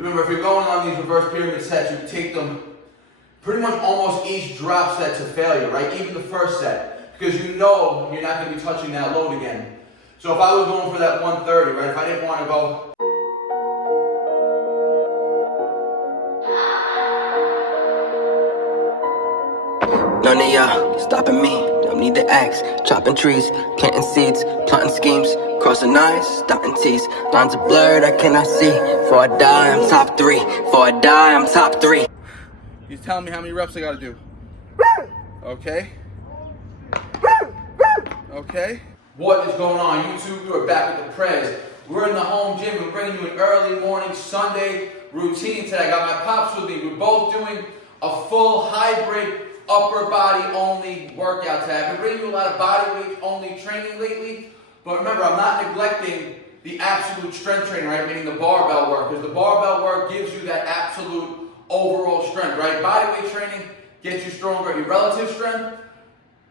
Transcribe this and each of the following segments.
Remember, if you're going on these reverse pyramid sets, you take them pretty much almost each drop set to failure, right? Even the first set, because you know you're not going to be touching that load again. So if I was going for that 130, right? If I didn't want to go none of y'all stopping me, don't need to ask. Chopping trees, planting seeds, plotting schemes, crossing lines, dotting T's. Lines are blurred, I cannot see. Before I die, I'm top 3. Before I die, I'm top 3. He's telling me how many reps I gotta do. Okay. Okay. What is going on, YouTube? We're back with the Prez. We're in the home gym. We're bringing you an early morning Sunday routine today. I got my pops with me. We're both doing a full hybrid upper body only workout today. I've been bringing you a lot of body weight only training lately, but remember, I'm not neglecting the absolute strength training, right? Meaning the barbell work, because the barbell work gives you that absolute overall strength, right? Body weight training gets you stronger in relative strength,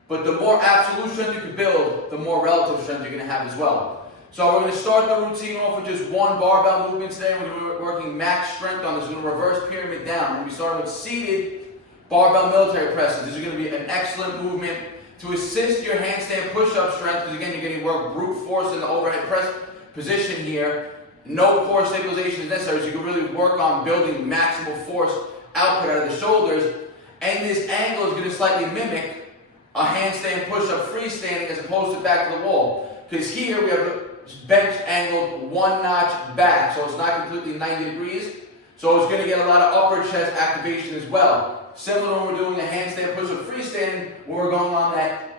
but the more absolute strength you can build, the more relative strength you're going to have as well. So we're going to start the routine off with just one barbell movement today. We're going to be working max strength on this. We're going to reverse pyramid down. We're going to be starting with seated barbell military presses. This is going to be an excellent movement to assist your handstand push-up strength, because again, you're getting work brute force in the overhead press position here. No core stabilization is necessary, so you can really work on building maximal force output out of the shoulders. And this angle is going to slightly mimic a handstand push-up freestanding as opposed to back to the wall. Because here we have the bench angled one notch back, so it's not completely 90 degrees. So it's going to get a lot of upper chest activation as well. Similar when we're doing a handstand push-up freestanding, where we're going on that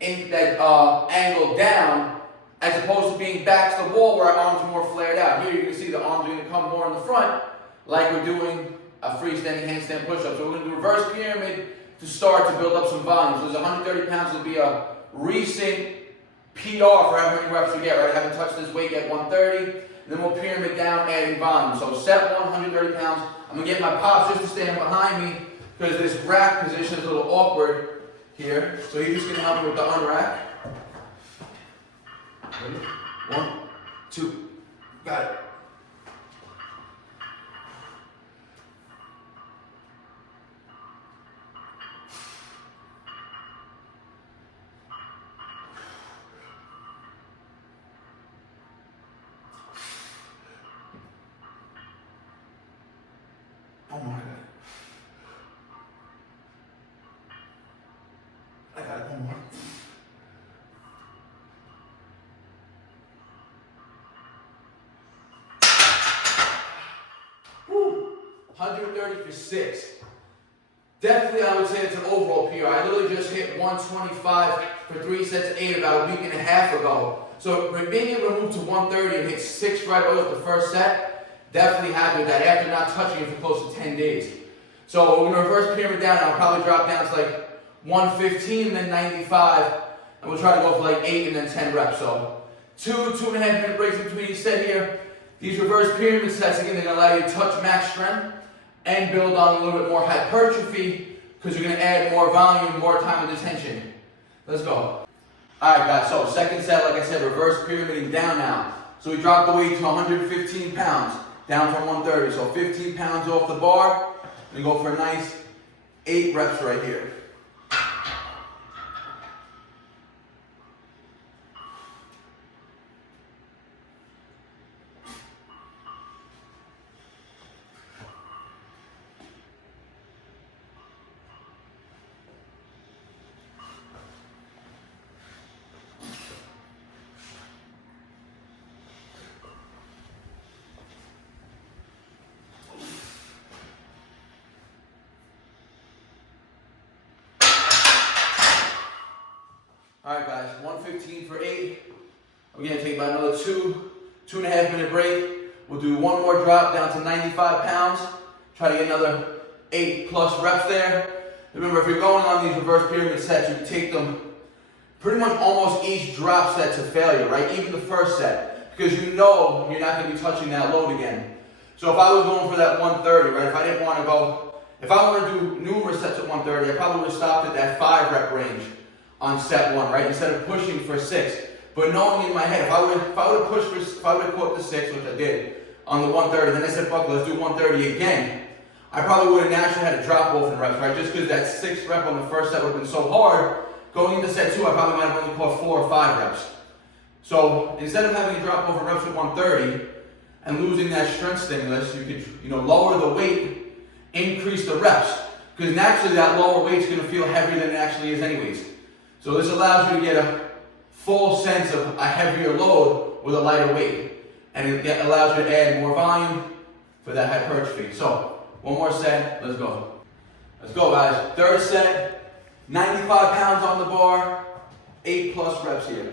angle down, as opposed to being back to the wall where our arms are more flared out. Here you can see the arms are going to come more in the front, like we're doing a freestanding handstand push-up. So we're going to do reverse pyramid to start to build up some volume. So there's 130 pounds will be a recent PR for how many reps we get, right? I haven't touched this weight yet, 130. And then we'll pyramid down, adding volume. So set 130 pounds. I'm going to get my pops just to stand behind me, because this rack position is a little awkward here. So he's just going to help me with the unrack. Ready? 1, 2, got it. Oh my God. I got it, one more. Woo. 130 for 6. Definitely, I would say it's an overall PR. I literally just hit 125 for 3 sets of 8 about a week and a half ago. So being able to move to 130 and hit 6 right away with the first set, definitely happy with that after not touching it for close to 10 days. So we're going to reverse pyramid down, and I'll probably drop down to like 115 and then 95, and we'll try to go for like 8 and then 10 reps. So 2.5 minute breaks in between each set here. These reverse pyramid sets, again, they're going to allow you to touch max strength and build on a little bit more hypertrophy, because you're going to add more volume, more time of detention. Let's go. All right, guys, so second set, like I said, reverse pyramiding down now. So we dropped the weight to 115 pounds, down from 130. So 15 pounds off the bar. We go for a nice 8 reps right here. Alright guys, 115 for 8. We're going to take about another 2.5 minute break. We'll do one more drop down to 95 pounds. Try to get another 8 plus reps there. Remember, if you're going on these reverse pyramid sets, you can take them pretty much almost each drop set to failure, right? Even the first set, because you know you're not going to be touching that load again. So if I was going for that 130, right, if I didn't want to go, if I wanted to do numerous sets at 130, I probably would have stopped at that 5 rep range on set 1, right, instead of pushing for 6. But knowing in my head, if I would have pushed for, if I would have caught the 6, which I did, on the 130. Then I said, fuck, let's do 130 again. I probably would have naturally had a drop off in reps, right? Just because that 6th rep on the first set would have been so hard. Going into set 2, I probably might have only caught 4 or 5 reps. So instead of having a drop off in reps with 130 and losing that strength stimulus, you could, lower the weight, increase the reps. Because naturally that lower weight's going to feel heavier than it actually is anyways. So this allows you to get a full sense of a heavier load with a lighter weight. And it allows you to add more volume for that hypertrophy. So, one more set, let's go. Let's go, guys. 3rd set, 95 pounds on the bar, 8+ reps here.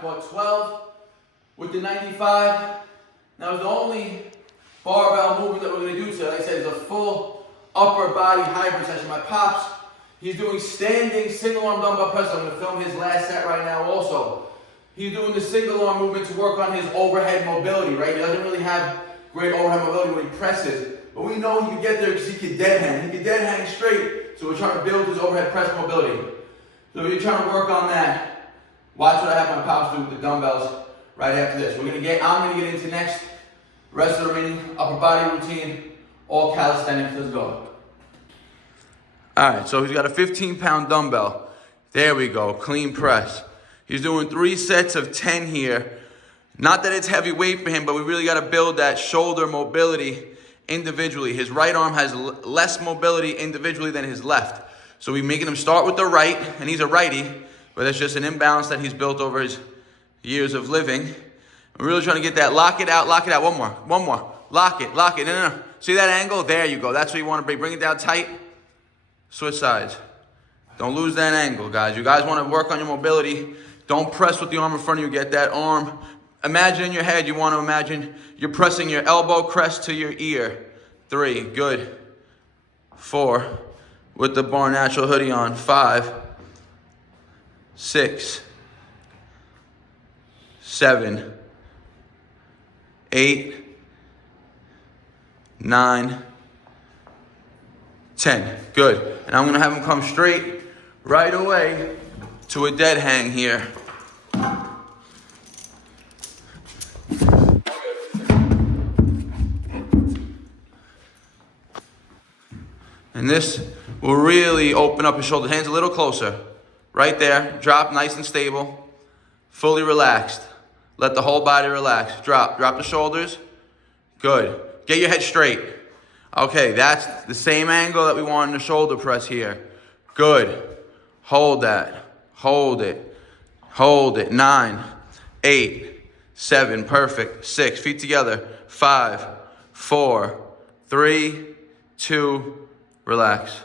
Caught 12 with the 95. Now the only barbell movement that we're going to do today, like I said, is a full upper body hybrid session. My pops, he's doing standing single arm dumbbell press. I'm going to film his last set right now also. He's doing the single arm movement to work on his overhead mobility, right? He doesn't really have great overhead mobility when he presses, but we know he can get there because he can dead hang. He can dead hang straight, so we're trying to build his overhead press mobility. So we're trying to work on that. Watch what I have my pops do with the dumbbells right after this. I'm gonna get into next rest of the remaining upper body routine, all calisthenics. Let's go. All right, so he's got a 15-pound dumbbell. There we go, clean press. He's doing 3 sets of 10 here. Not that it's heavy weight for him, but we really got to build that shoulder mobility individually. His right arm has less mobility individually than his left. So we're making him start with the right, and he's a righty. But that's just an imbalance that he's built over his years of living. We're really trying to get that. Lock it out. One more. Lock it. No. See that angle? There you go. That's what you want to bring. Bring it down tight. Switch sides. Don't lose that angle, guys. You guys want to work on your mobility. Don't press with the arm in front of you. Get that arm. Imagine in your head, you want to imagine you're pressing your elbow crest to your ear. 3. Good. 4. With the Barnatural hoodie on. 5. 6, 7, 8, 9, 10. Good. And I'm going to have him come straight right away to a dead hang here. And this will really open up his shoulder. Hands a little closer. Right there, drop nice and stable, fully relaxed. Let the whole body relax. Drop the shoulders. Good. Get your head straight. Okay, that's the same angle that we want in the shoulder press here. Good. Hold that. Hold it. 9, 8, 7, perfect. 6, feet together. 5, 4, 3, 2, relax.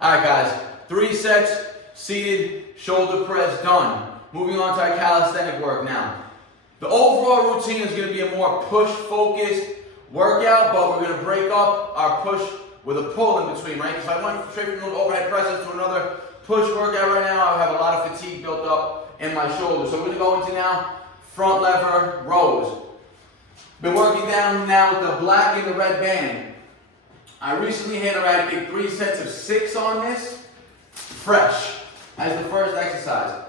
All right, guys. 3 sets, seated, shoulder press, done. Moving on to our calisthenic work now. The overall routine is going to be a more push-focused workout, but we're going to break up our push with a pull in between, right? Because I went straight from those overhead presses to another push workout right now. I have a lot of fatigue built up in my shoulders. So we're going to go into now front lever rows. Been working down now with the black and the red band. I recently had already 3 sets of 6 on this. Fresh as the first exercise.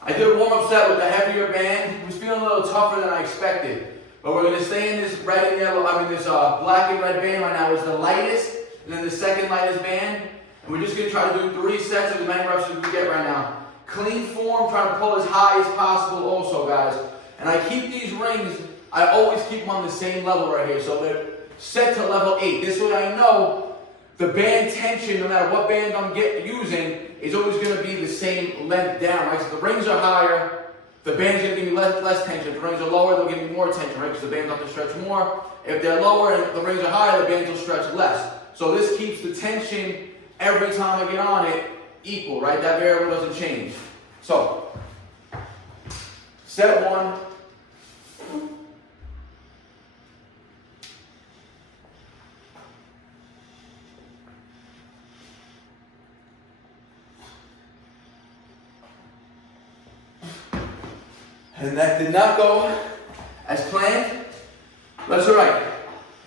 I did a warm-up set with the heavier band. It was feeling a little tougher than I expected. But we're going to stay in this red and yellow, this black and red band right now is the lightest, and then the second lightest band. And we're just going to try to do 3 sets of as many reps as we can get right now. Clean form, trying to pull as high as possible also, guys. And I keep these rings, I always keep them on the same level right here. So they're set to level 8. This way I know the band tension, no matter what band I'm using, is always going to be the same length down, right? So the rings are higher, the band's going to give me less tension. If the rings are lower, they'll give me more tension, right? Because the bands have to stretch more. If they're lower and the rings are higher, the bands will stretch less. So this keeps the tension every time I get on it equal, right? That variable doesn't change. So, set 1. And that did not go as planned. That's all right.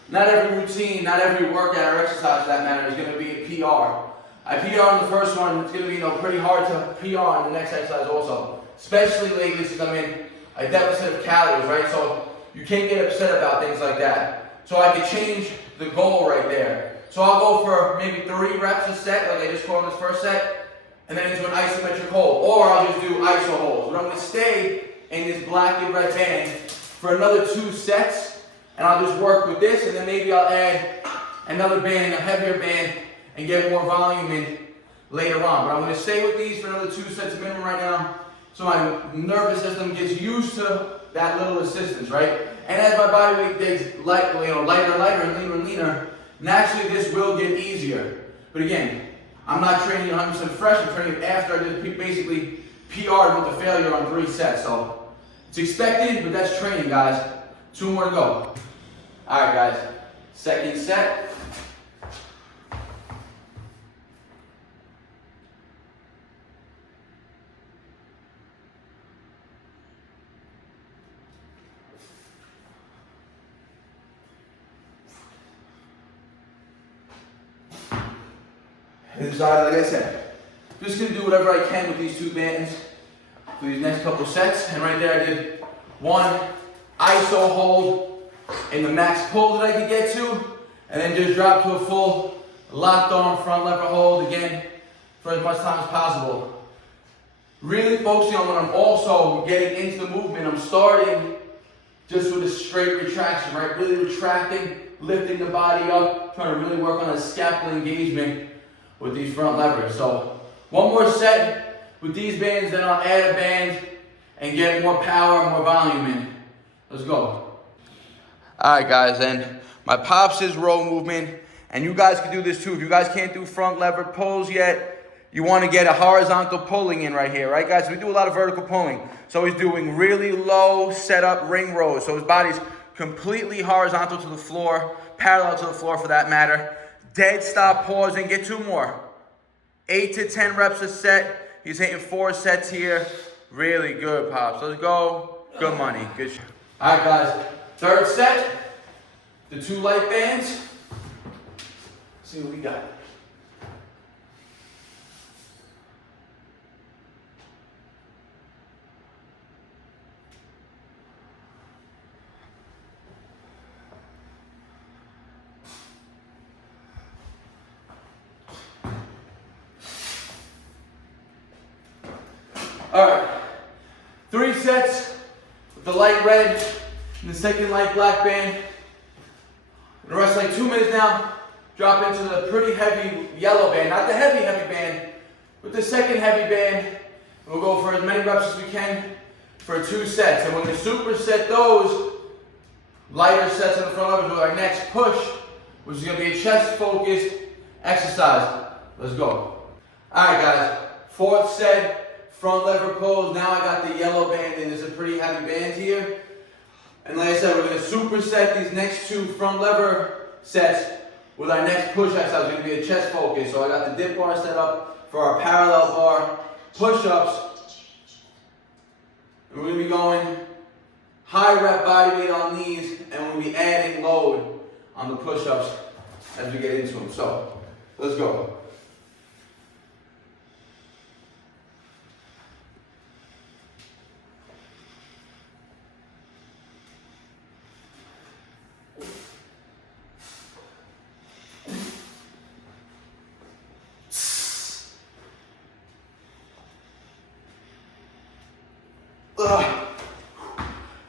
Not every routine, not every workout or exercise for that matter is going to be a PR. I PR in the first one. It's going to be pretty hard to PR in the next exercise also. Especially lately since I'm in a deficit of calories, right? So you can't get upset about things like that. So I could change the goal right there. So I'll go for maybe 3 reps a set, like I just called in this first set, and then into an isometric hold. Or I'll just do iso holds. But I'm going to stay in this black and red band for another 2 sets, and I'll just work with this, and then maybe I'll add another band, a heavier band, and get more volume in later on. But I'm going to stay with these for another 2 sets minimum right now, so my nervous system gets used to that little assistance, right? And as my body weight gets lighter and lighter and leaner, naturally this will get easier. But again, I'm not training 100% fresh. I'm training after I just basically PR'd with the failure on 3 sets. So it's expected, but that's training, guys. 2 more to go. All right, guys. Second set. Like I said, just gonna do whatever I can with these 2 bands for these next couple sets. And right there I did 1 iso hold in the max pull that I could get to, and then just drop to a full locked arm front lever hold again for as much time as possible. Really focusing on when I'm also getting into the movement. I'm starting just with a straight retraction, right? Really retracting, lifting the body up, trying to really work on a scapular engagement with these front levers. So 1 more set with these bands, then I'll add a band and get more power, more volume in. Let's go. All right, guys, and my pops is row movement, and you guys can do this too. If you guys can't do front lever pulls yet, you want to get a horizontal pulling in right here, right, guys? We do a lot of vertical pulling. So he's doing really low setup ring rows. So his body's completely horizontal to the floor, parallel to the floor for that matter. Dead stop, pausing, get 2 more. 8 to 10 reps a set. He's hitting 4 sets here. Really good, Pops. Let's go. Good money. Good shit. All right, guys. 3rd set. The 2 light bands. Let's see what we got. All right, 3 sets with the light red and the second light black band. The rest like 2 minutes now. Drop into the pretty heavy yellow band, not the heavy band, but the second heavy band. We'll go for as many reps as we can for 2 sets. And when we superset those lighter sets in the front levers with our next push, which is gonna be a chest focused exercise. Let's go. All right, guys, 4th set. Front lever pulls. Now I got the yellow band and there's a pretty heavy band here. And like I said, we're going to superset these next 2 front lever sets with our next push exercise. It's going to be a chest focus. So I got the dip bar set up for our parallel bar push-ups. And we're going to be going high rep body weight on these, and we'll be adding load on the push-ups as we get into them. So let's go.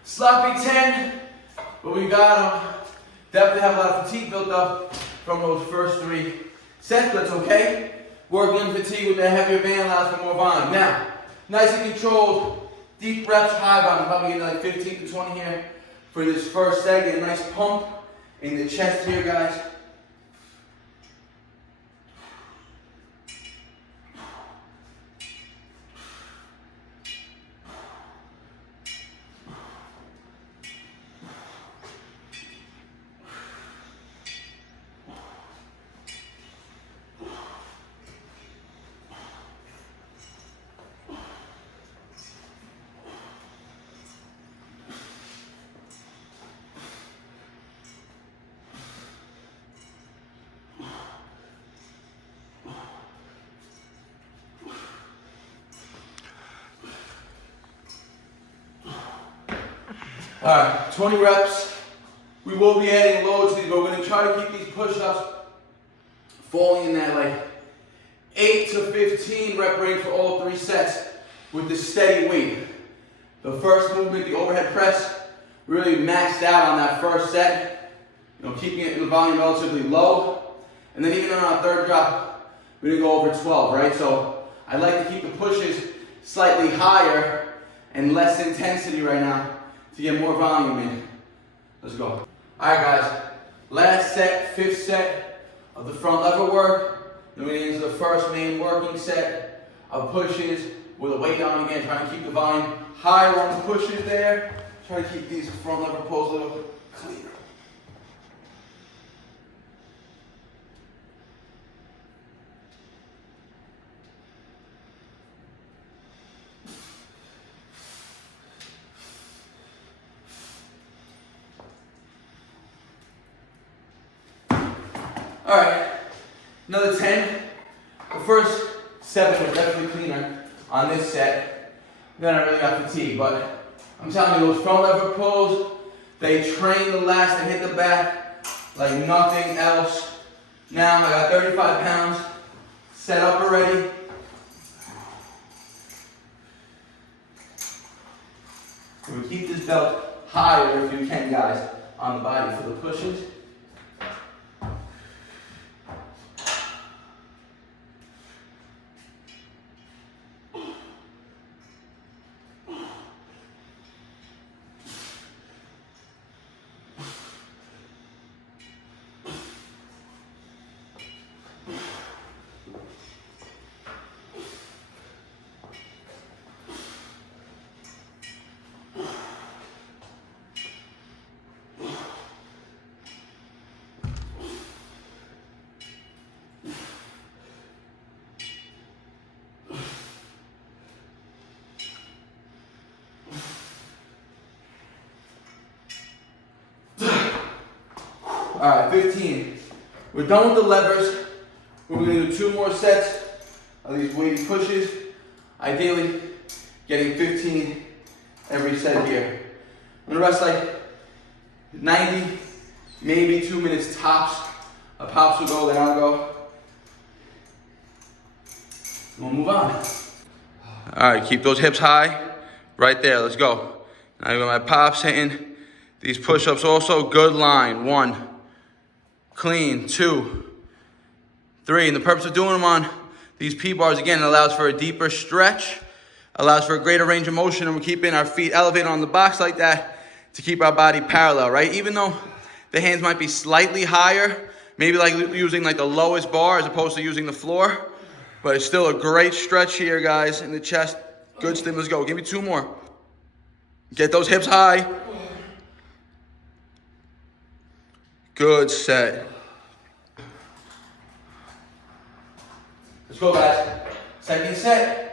Sloppy 10, but we got them. Definitely have a lot of fatigue built up from those first 3 sets, but it's okay. Working in fatigue with the heavier band allows for more volume. Now, nice and controlled, deep reps, high volume. Probably getting like 15 to 20 here for this first set. Get a nice pump in the chest here, guys. All right, 20 reps. We will be adding loads to these, but we're gonna try to keep these push-ups falling in that like 8 to 15 rep range for all 3 sets with the steady weight. The first movement, the overhead press, really maxed out on that first set. You know, keeping it in the volume relatively low. And then even on our third drop, we're gonna go over 12, right? So I like to keep the pushes slightly higher and less intensity right now to get more volume in. Let's go. All right, guys. Last set, 5th set of the front lever work. Then we get into the first main working set of pushes with a weight down again, trying to keep the volume higher on the pushes there. Try to keep these front lever pulls a little cleaner. All right, another 10. The first 7 was definitely cleaner on this set. Then I really got fatigued, but I'm telling you, those front lever pulls, they train the lats, they hit the back like nothing else. Now I got 35 pounds set up already. We keep this belt higher if you can, guys, on the body for the pushes. All right, 15. We're done with the levers. We're gonna do 2 more sets of these weighty pushes. Ideally, getting 15 every set here. I'm gonna rest like 90, maybe 2 minutes tops. A pops will go, then I'll go. We'll move on. All right, keep those hips high. Right there, let's go. Now I got my pops hitting these push-ups also. Good line. 1. Clean. 2, 3. And the purpose of doing them on these P-bars, again, it allows for a deeper stretch, allows for a greater range of motion, and we're keeping our feet elevated on the box like that to keep our body parallel, right? Even though the hands might be slightly higher, maybe like using like the lowest bar as opposed to using the floor, but it's still a great stretch here, guys, in the chest. Good stim. Let's go. Give me 2 more. Get those hips high. Good set. Let's go, guys. Second set.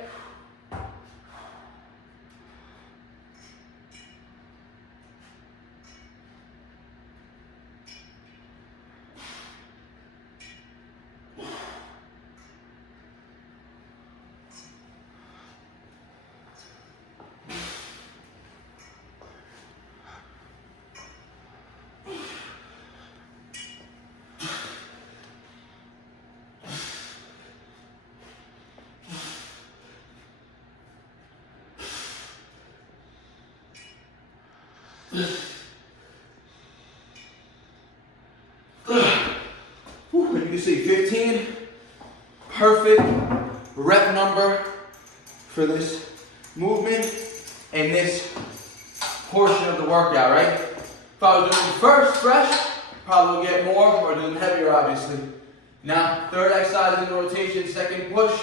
Whew, let me get see 15, perfect rep number for this movement and this portion of the workout, right? If I was doing the first fresh, probably will get more, or doing heavier, obviously. Now, third exercise in the rotation, second push,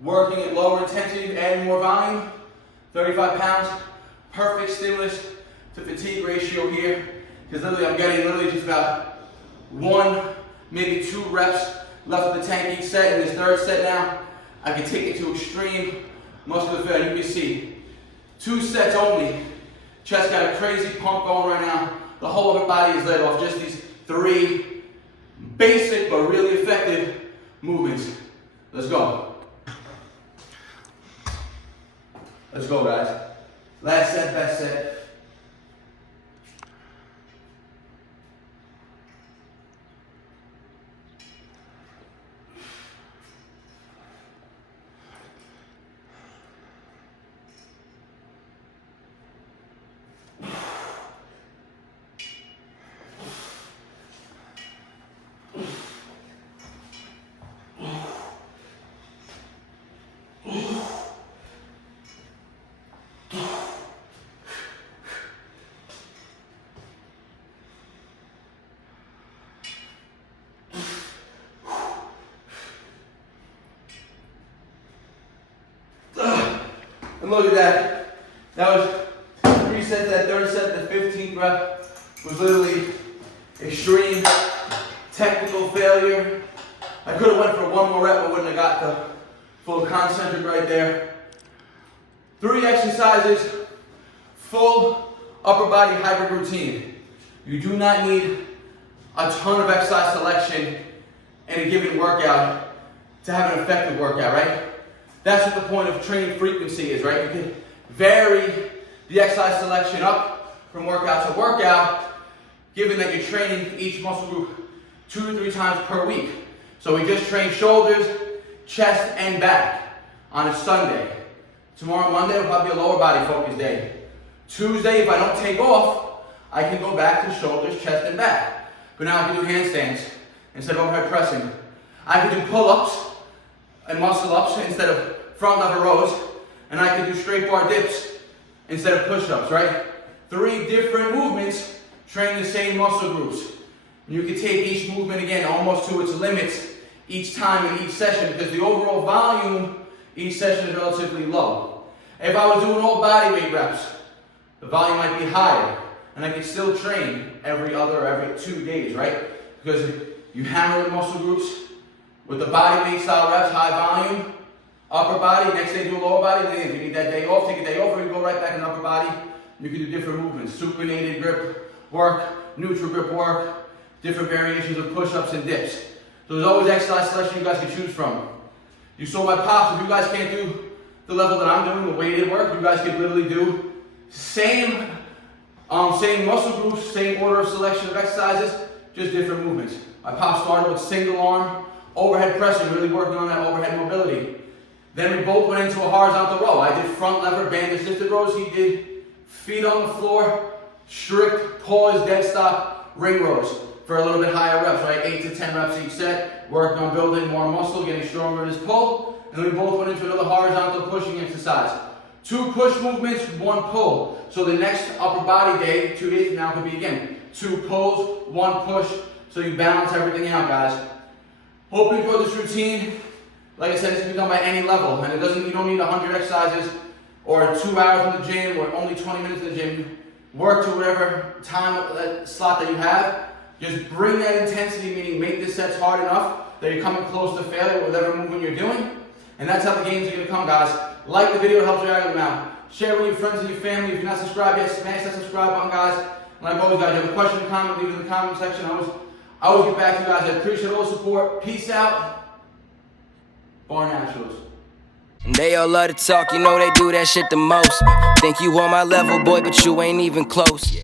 working at lower intensity, adding more volume, 35 pounds, perfect stimulus to fatigue ratio here, because literally I'm getting just about 1, maybe 2 reps left of the tank each set. In this third set now, I can take it to extreme muscular failure. You can see 2 sets only. Chest got a crazy pump going right now. The whole upper body is let off just these 3 basic but really effective movements. Let's go. Let's go, guys. Last set, best set. And look at that. That was 3 sets. That third set, the 15th rep, was literally extreme technical failure. I could have went for 1 more rep, but wouldn't have got the full concentric right there. 3 exercises, full upper body hybrid routine. You do not need a ton of exercise selection in a given workout to have an effective workout, right? That's what the point of training frequency is, right? You can vary the exercise selection up from workout to workout, given that you're training each muscle group 2 to 3 times per week. So we just train shoulders, chest, and back on a Sunday. Tomorrow, Monday, will probably be a lower body focus day. Tuesday, if I don't take off, I can go back to shoulders, chest, and back. But now I can do handstands instead of overhead pressing. I can do pull-ups and muscle-ups instead of front lever rows. And I can do straight bar dips instead of push-ups, right? 3 different movements train the same muscle groups. And you can take each movement again almost to its limits each time in each session, because the overall volume each session is relatively low. If I was doing all body weight reps, the volume might be higher, and I can still train every 2 days, right? Because you hammer the muscle groups with the body weight style reps, high volume, upper body, next day do a lower body, then if you need that day off, take a day off, or you go right back in upper body. You can do different movements, supinated grip work, neutral grip work, different variations of push-ups and dips. So there's always exercise selection you guys can choose from. You saw my pops. If you guys can't do the level that I'm doing, the weighted work, you guys can literally do same muscle groups, same order of selection of exercises, just different movements. My pop started with single arm overhead pressing, really working on that overhead mobility. Then we both went into a horizontal row. I did front lever band assisted rows. He did feet on the floor, strict pause, dead stop, ring rows for a little bit higher reps, right? 8 to 10 reps each set, working on building more muscle, getting stronger in his pull. And we both went into another horizontal pushing exercise. 2 push movements, 1 pull. So the next upper body day, 2 days from now, could be again 2 pulls, 1 push. So you balance everything out, guys. Hope you enjoy this routine. Like I said, this can be done by any level, and you don't need 100 exercises or 2 hours in the gym or only 20 minutes in the gym. Work to whatever time slot that you have. Just bring that intensity, meaning make the sets hard enough that you're coming close to failure with whatever movement you're doing. And that's how the gains are going to come, guys. Like the video, it helps you out. Share with your friends and your family. If you're not subscribed yet, smash that subscribe button, guys. And like always, guys, if you have a question, comment, leave it in the comment section. I always get back to you guys. I appreciate all the support. Peace out. BARNATURALS. They all love to talk, you know they do that shit the most. Think you on my level, boy, but you ain't even close.